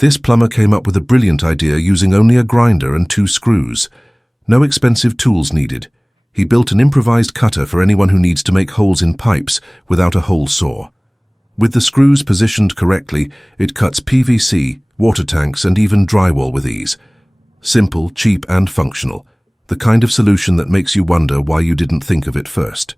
This plumber came up with a brilliant idea using only a grinder and 2 screws. No expensive tools needed. He built an improvised cutter for anyone who needs to make holes in pipes without a hole saw. With the screws positioned correctly, it cuts PVC, water tanks, and even drywall with ease. Simple, cheap, and functional. The kind of solution that makes you wonder why you didn't think of it first.